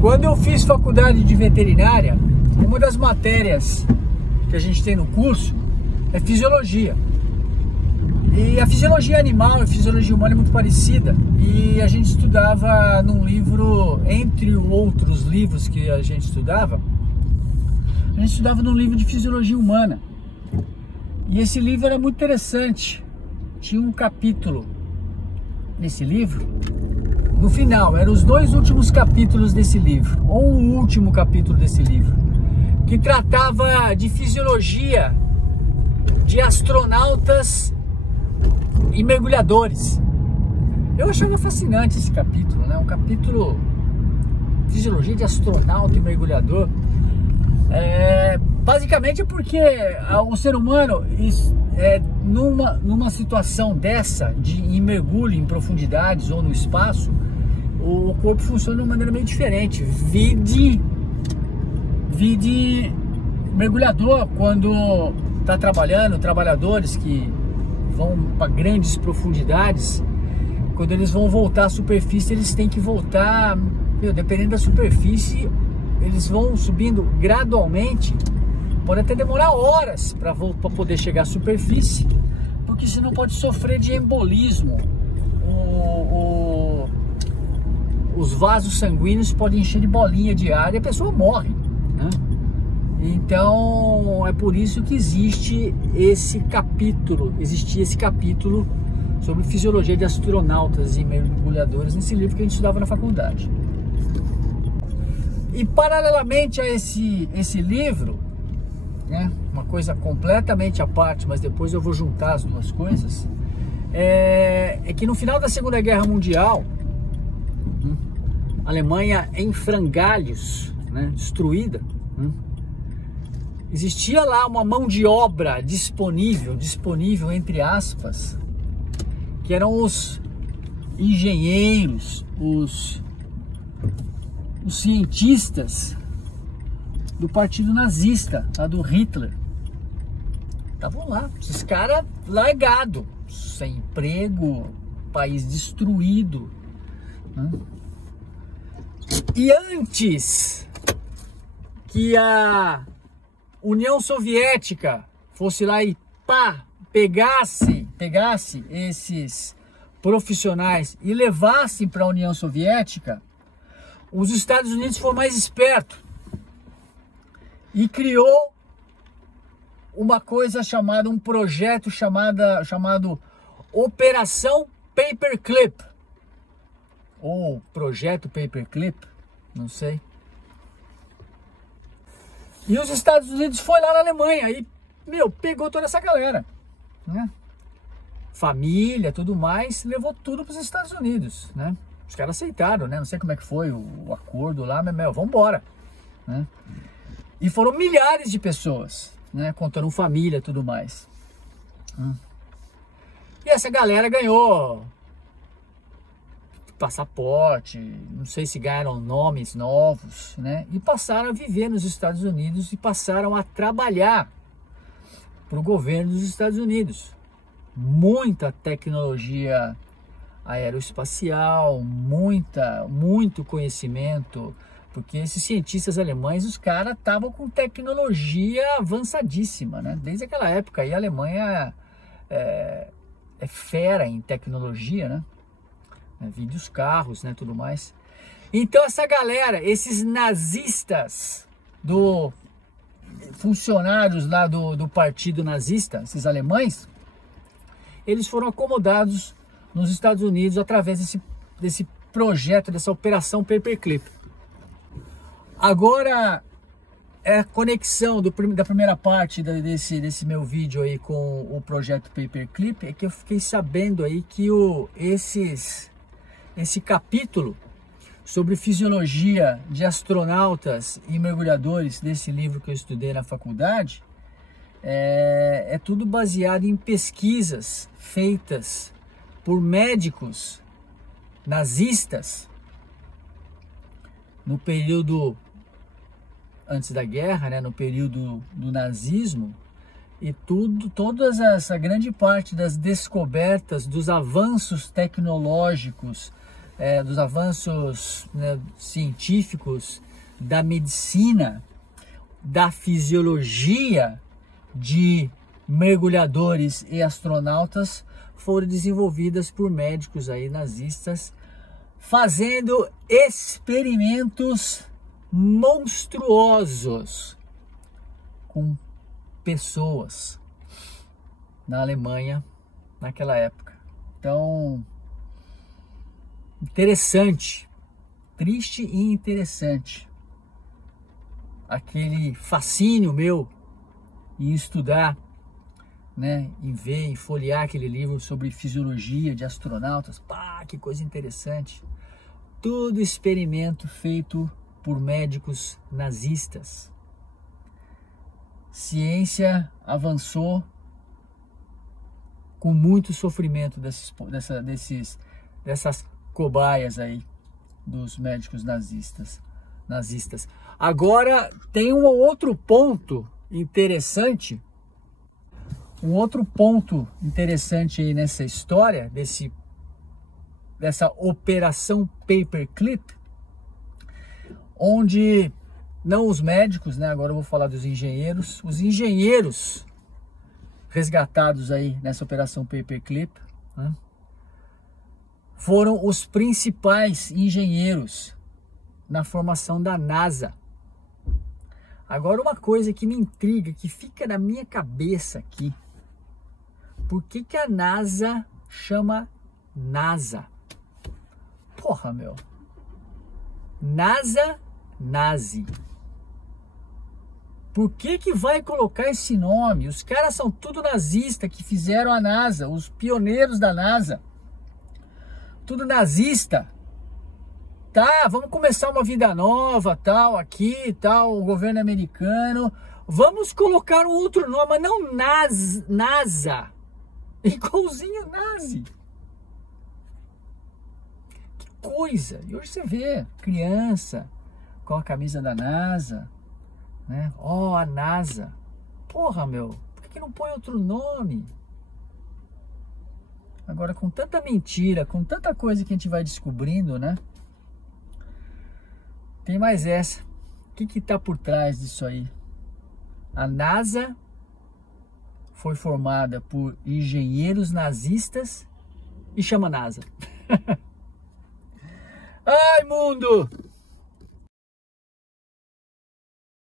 Quando eu fiz faculdade de veterinária, uma das matérias que a gente tem no curso é fisiologia. E a fisiologia animal e a fisiologia humana é muito parecida. E a gente estudava num livro, entre outros livros que a gente estudava num livro de fisiologia humana. E esse livro era muito interessante. Tinha um capítulo nesse livro. No final, eram os 2 últimos capítulos desse livro, ou o último capítulo desse livro, que tratava de fisiologia de astronautas e mergulhadores. Eu achava fascinante esse capítulo, né? Um capítulo fisiologia de astronauta e mergulhador. Basicamente porque o ser humano, numa situação dessa, em mergulho em profundidades ou no espaço, o corpo funciona de uma maneira meio diferente. Vide mergulhador, quando está trabalhando, trabalhadores que vão para grandes profundidades, quando eles vão voltar à superfície, eles têm que voltar, dependendo da superfície, eles vão subindo gradualmente, pode até demorar horas para poder chegar à superfície, porque senão pode sofrer de embolismo. Os vasos sanguíneos podem encher de bolinha de ar e a pessoa morre, né? Então é por isso que existia esse capítulo sobre fisiologia de astronautas e mergulhadores nesse livro que a gente estudava na faculdade. E paralelamente a esse livro, né, uma coisa completamente à parte, mas depois eu vou juntar as duas coisas, é que no final da Segunda Guerra Mundial, a Alemanha em frangalhos, né, destruída, existia lá uma mão de obra disponível entre aspas, que eram os engenheiros, os cientistas do partido nazista, lá do Hitler. Estavam lá, esses caras largados, sem emprego, país destruído, né? E antes que a União Soviética fosse lá e pegasse esses profissionais e levasse para a União Soviética, os Estados Unidos foram mais espertos e criou um projeto chamado Operação Paperclip, ou Projeto Paperclip, não sei. E os Estados Unidos foi lá na Alemanha e, pegou toda essa galera, né? Família, tudo mais, levou tudo para os Estados Unidos, né? Os caras aceitaram, né? Não sei como é que foi o acordo lá, mas, vamos embora, né? E foram milhares de pessoas, né? Contando família, tudo mais. E essa galera ganhou passaporte, não sei se ganharam nomes novos, né? E passaram a viver nos Estados Unidos e passaram a trabalhar para o governo dos Estados Unidos. Muita tecnologia aeroespacial, muito conhecimento, porque esses cientistas alemães, os caras estavam com tecnologia avançadíssima, né? Desde aquela época aí a Alemanha é fera em tecnologia, né? Vídeos, carros, né, tudo mais. Então essa galera, esses nazistas, funcionários lá do partido nazista, esses alemães, eles foram acomodados nos Estados Unidos através desse projeto, dessa operação Paperclip. Agora, a conexão da primeira parte desse meu vídeo aí com o projeto Paperclip é que eu fiquei sabendo aí que esse capítulo sobre fisiologia de astronautas e mergulhadores desse livro que eu estudei na faculdade é tudo baseado em pesquisas feitas por médicos nazistas no período antes da guerra, né, no período do nazismo, e toda essa grande parte das descobertas, dos avanços tecnológicos dos avanços, né, científicos, da medicina, da fisiologia de mergulhadores e astronautas foram desenvolvidas por médicos aí nazistas, fazendo experimentos monstruosos com pessoas na Alemanha naquela época. Então, interessante, triste e interessante aquele fascínio meu em estudar, né, em ver, em folhear aquele livro sobre fisiologia de astronautas. Pá, que coisa interessante. Tudo experimento feito por médicos nazistas. Ciência avançou com muito sofrimento dessas cobaias aí dos médicos nazistas. Agora tem um outro ponto interessante. Um outro ponto interessante aí nessa história, dessa operação Paperclip, onde não os médicos, né? Agora eu vou falar dos engenheiros. Os engenheiros resgatados aí nessa operação Paperclip, né, foram os principais engenheiros na formação da NASA. Agora, uma coisa que me intriga, que fica na minha cabeça aqui: por que a NASA chama NASA? Porra, meu. NASA, nazi. Por que vai colocar esse nome? Os caras são tudo nazista que fizeram a NASA, os pioneiros da NASA. Tudo nazista. Tá, vamos começar uma vida nova, tal, aqui, tal, o governo americano. Vamos colocar um outro nome, mas não NASA. Igualzinho nazi. Que coisa. E hoje você vê criança com a camisa da NASA, né? Ó, a NASA. Porra, meu, por que não põe outro nome? Agora, com tanta mentira, com tanta coisa que a gente vai descobrindo, né? Tem mais essa. O que tá por trás disso aí? A NASA foi formada por engenheiros nazistas e chama NASA. Ai, mundo!